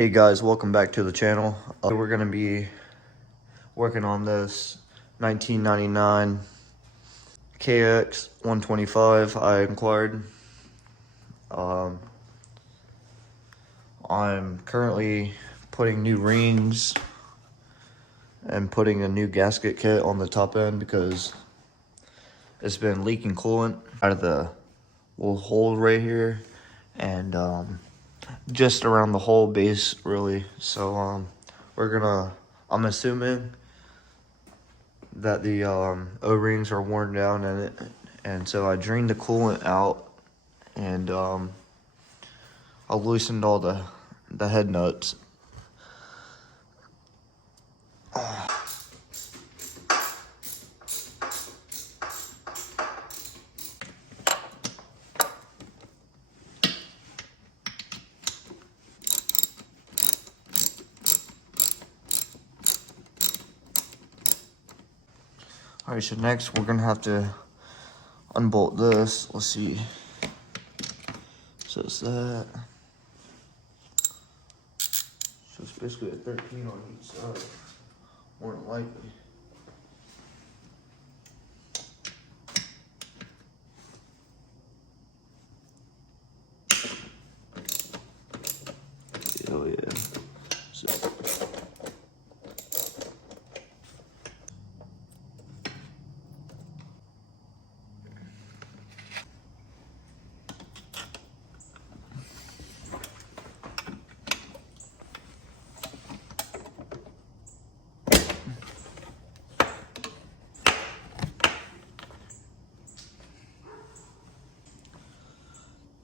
Hey guys, welcome back to the channel. We're gonna be working on this 1999 KX125 I inquired. I'm currently putting new rings and putting a new gasket kit on the top end because it's been leaking coolant out of the little hole right here and just around the whole base really. So I'm assuming that the O-rings are worn down in it, and so I drained the coolant out and I loosened all the head nuts. Alright, so next we're gonna have to unbolt this. Let's see. So it's that. So it's basically a 13 on each side, more than likely. Oh yeah. So,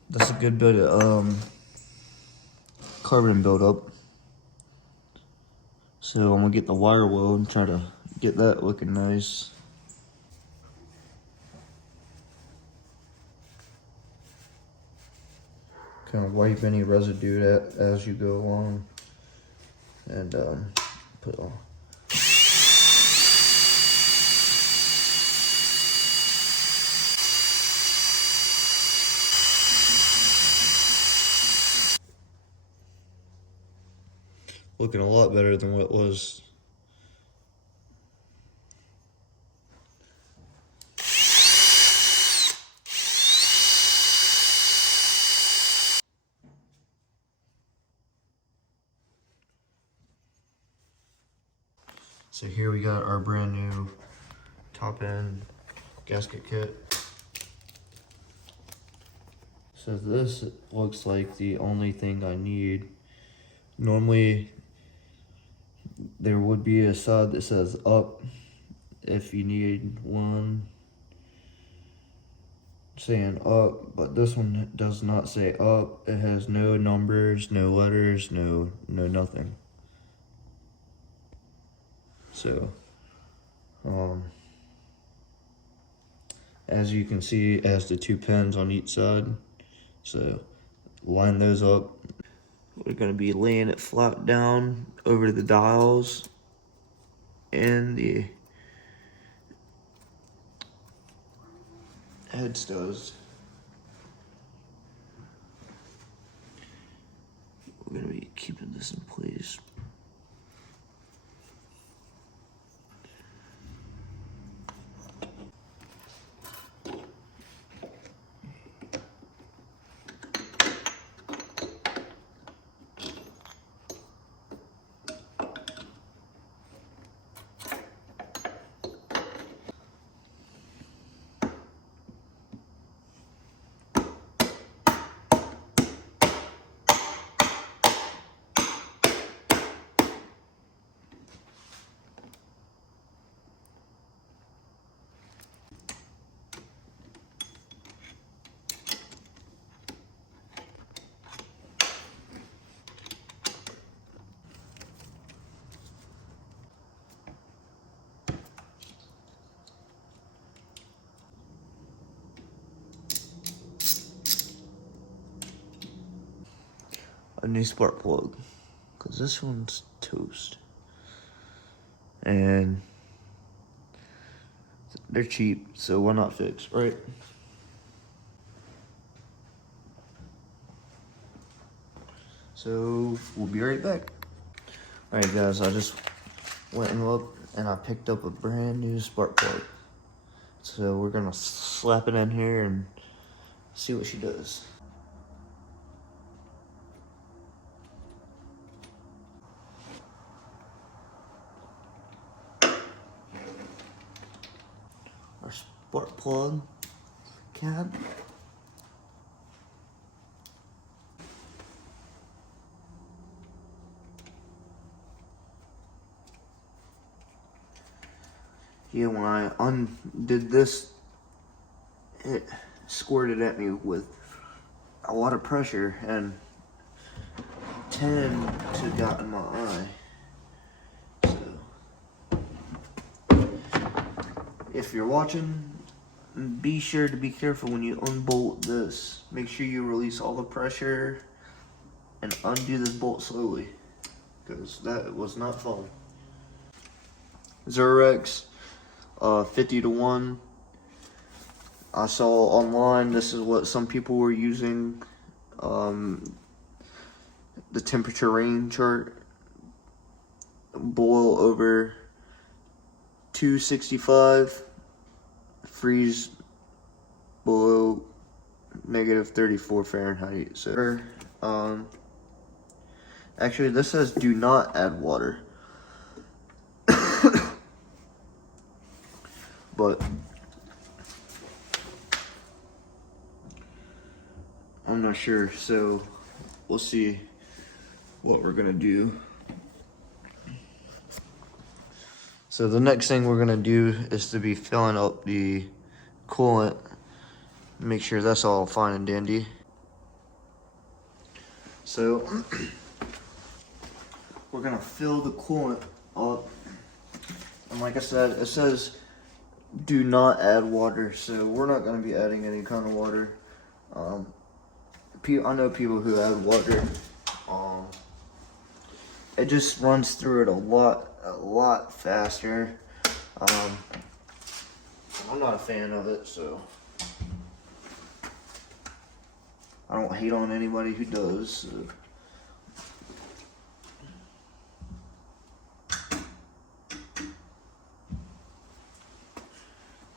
that's a good bit of carbon buildup. So I'm gonna get the wire weld and try to get that looking nice. Kind of wipe any residue as you go along and put on. Looking a lot better than what it was. So here we got our brand new top end gasket kit. So this looks like the only thing I need. Normally there would be a side that says up if you need one saying up, but this one does not say up. It has no numbers, no letters, no nothing. So as you can see, it has the two pins on each side. So line those up. We're gonna be laying it flat down over the dials and the headstones. We're gonna be keeping this in place. A new spark plug, because this one's toast. And they're cheap, so why not fix, right? So So we'll be right back. All right, guys, I just went and looked, and I picked up a brand new spark plug. So we're gonna slap it in here and see what she does. Our spark plug cap. Yeah, when I undid this, it squirted at me with a lot of pressure and tend to got in my eye. So if you're watching, be sure to be careful when you unbolt this. Make sure you release all the pressure and undo this bolt slowly, because that was not fun. Zurex 50-to-1. I saw online this is what some people were using. The temperature range chart, boil over 265, freeze below -34 Fahrenheit. So actually this says do not add water. But I'm not sure, so we'll see what we're gonna do. So the next thing we're gonna do is to be filling up the coolant. Make sure that's all fine and dandy. So we're gonna fill the coolant up. And like I said, it says do not add water, so we're not gonna be adding any kind of water. I know people who add water. It just runs through it a lot faster. I'm not a fan of it, so I don't hate on anybody who does. So.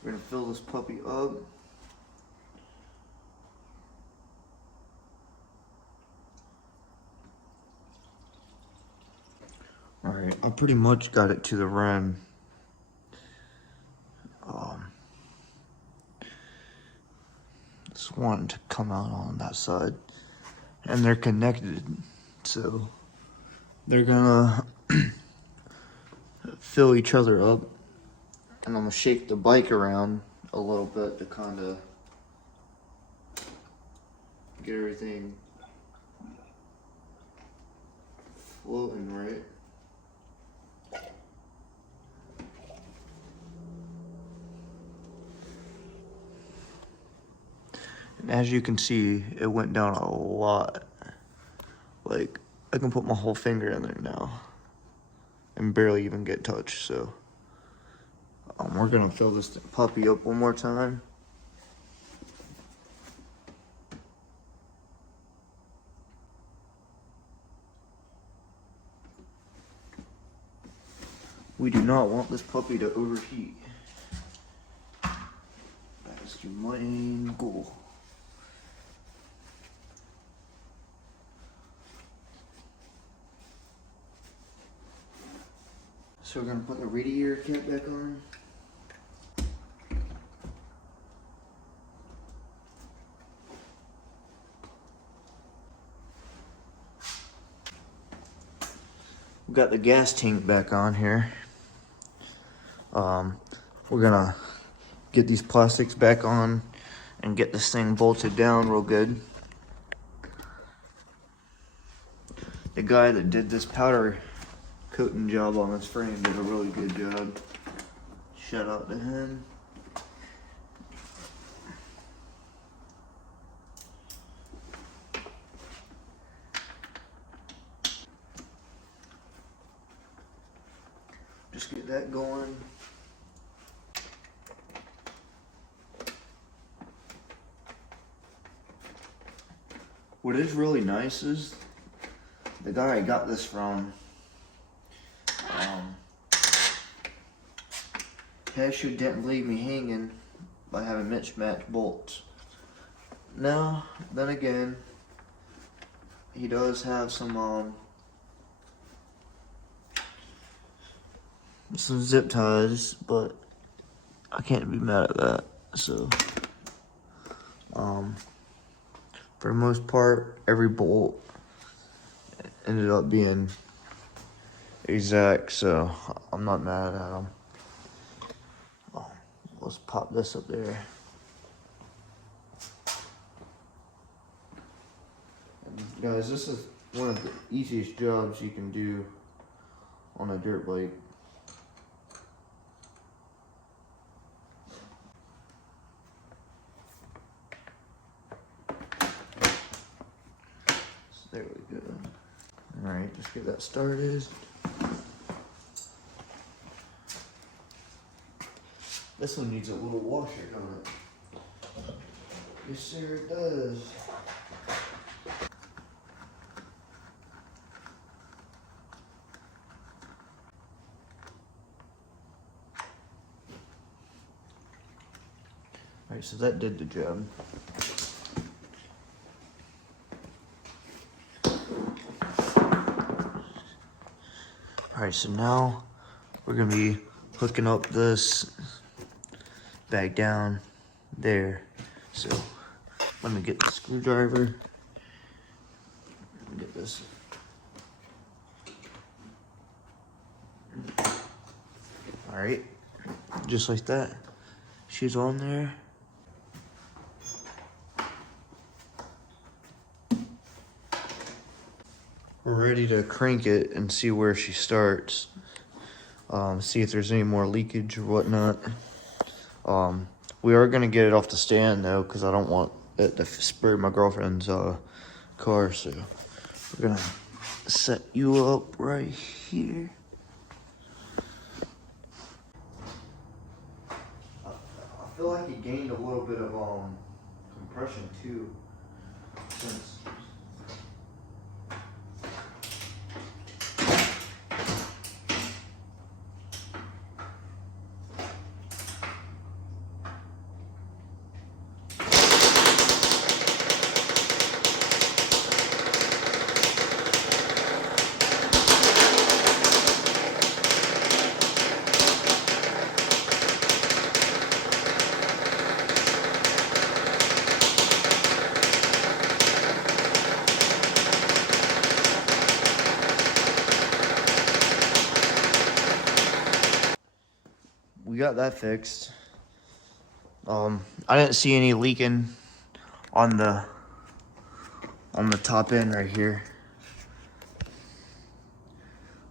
We're gonna fill this puppy up. Alright, I pretty much got it to the rim. Just wanting to come out on that side. And they're connected, so they're gonna fill each other up. And I'm gonna shake the bike around a little bit to kind of get everything floating right. And as you can see, it went down a lot. Like, I can put my whole finger in there now and barely even get touched, so we're gonna fill this puppy up one more time. We do not want this puppy to overheat. That's the main goal. So we're gonna put the radiator cap back on. We got the gas tank back on here. We're gonna get these plastics back on and get this thing bolted down real good. The guy that did this powder coating job on this frame did a really good job. Shout out to him. Just get that going. What is really nice is the guy I got this from, he actually didn't leave me hanging by having mismatched bolts. Now, then again, he does have some zip ties, but I can't be mad at that. So, for the most part, every bolt ended up being exact, so I'm not mad at them. Let's pop this up there. And guys, this is one of the easiest jobs you can do on a dirt bike. So there we go. All right, just get that started. This one needs a little washer on it. Yes, sir, it does. All right, so that did the job. All right, so now we're gonna be hooking up this back down there. So let me get the screwdriver. Get this. All right, just like that. She's on there. We're ready to crank it and see where she starts. See if there's any more leakage or whatnot. We are gonna get it off the stand though, because I don't want it to spur my girlfriend's car. So we're gonna set you up right here. I feel like it gained a little bit of compression too, since we got that fixed. I didn't see any leaking on the top end right here.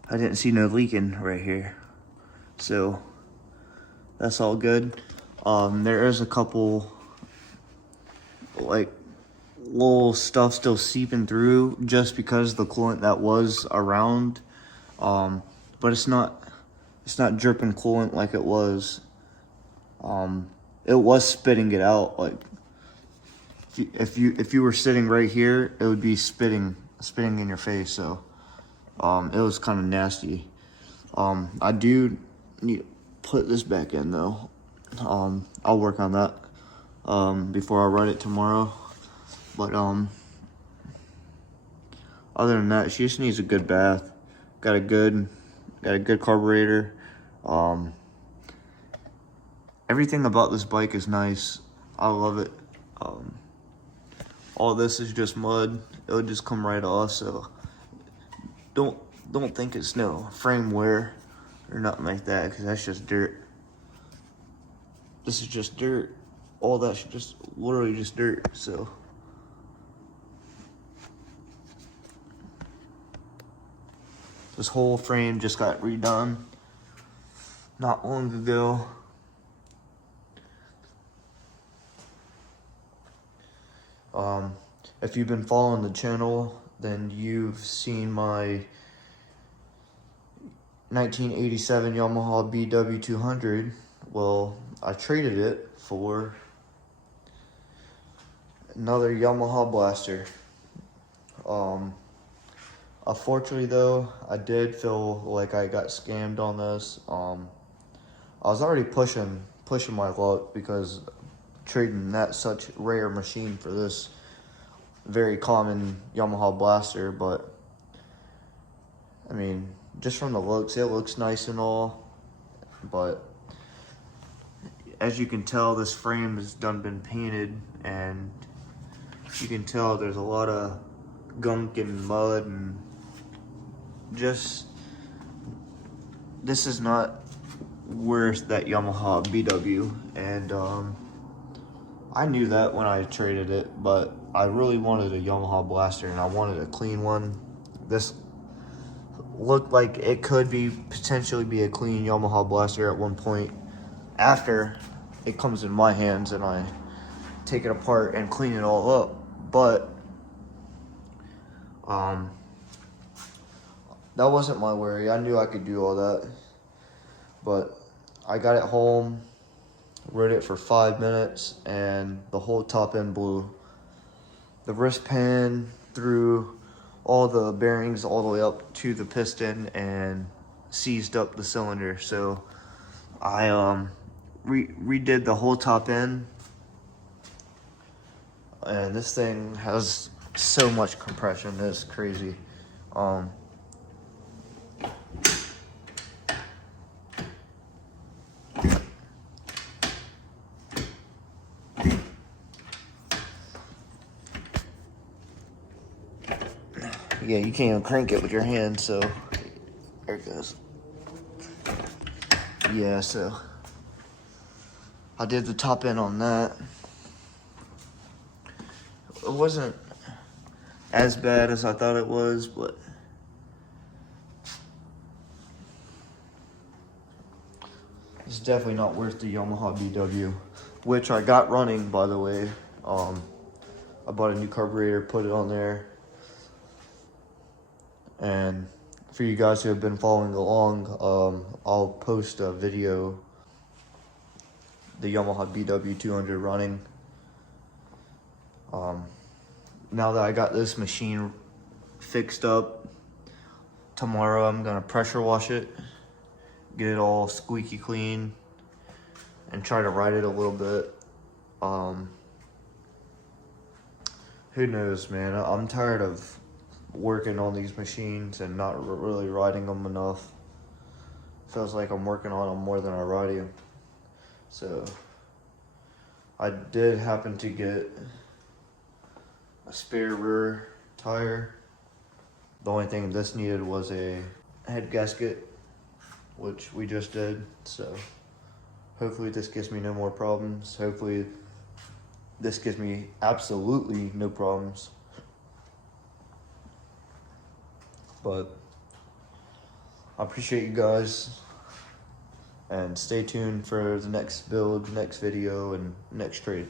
I didn't see no leaking right here, so that's all good. There is a couple like little stuff still seeping through just because the coolant that was around, but it's not dripping coolant like it was. It was spitting it out. Like if you were sitting right here, it would be spitting in your face. So it was kind of nasty. I do need to put this back in though. I'll work on that before I ride it tomorrow. But other than that, she just needs a good bath. Got a good carburetor. Everything about this bike is nice. I love it. All this is just mud. It'll just come right off. So don't think it's no frame wear or nothing like that, because that's just dirt. This is just dirt. All that's just literally just dirt. So this whole frame just got redone not long ago. If you've been following the channel, then you've seen my 1987 Yamaha BW200. Well, I traded it for another Yamaha blaster. Unfortunately though, I did feel like I got scammed on this. I was already pushing my luck because trading that such rare machine for this very common Yamaha blaster, but I mean, just from the looks, it looks nice and all, but as you can tell, this frame has been painted, and you can tell there's a lot of gunk and mud, and just, this is not worth that Yamaha BW, and I knew that when I traded it, but I really wanted a Yamaha blaster, and I wanted a clean one. This looked like it could potentially be a clean Yamaha blaster at one point after it comes in my hands and I take it apart and clean it all up. But that wasn't my worry. I knew I could do all that. But I got it home, rode it for 5 minutes, and the whole top end blew. The wrist pan through all the bearings all the way up to the piston and seized up the cylinder. So I redid the whole top end, and this thing has so much compression, it's crazy. Yeah, you can't even crank it with your hand, so there it goes. Yeah, so I did the top end on that. It wasn't as bad as I thought it was, but it's definitely not worth the Yamaha BW, which I got running, by the way. I bought a new carburetor, put it on there. And for you guys who have been following along, I'll post a video, the Yamaha BW 200 running. Now that I got this machine fixed up, tomorrow I'm gonna pressure wash it, get it all squeaky clean, and try to ride it a little bit. Who knows, man? I'm tired of working on these machines and not really riding them enough. Feels like I'm working on them more than I ride them. So I did happen to get a spare rear tire. The only thing this needed was a head gasket, which we just did. So hopefully this gives me no more problems. Hopefully this gives me absolutely no problems. But I appreciate you guys, and stay tuned for the next build, next video, and next trade.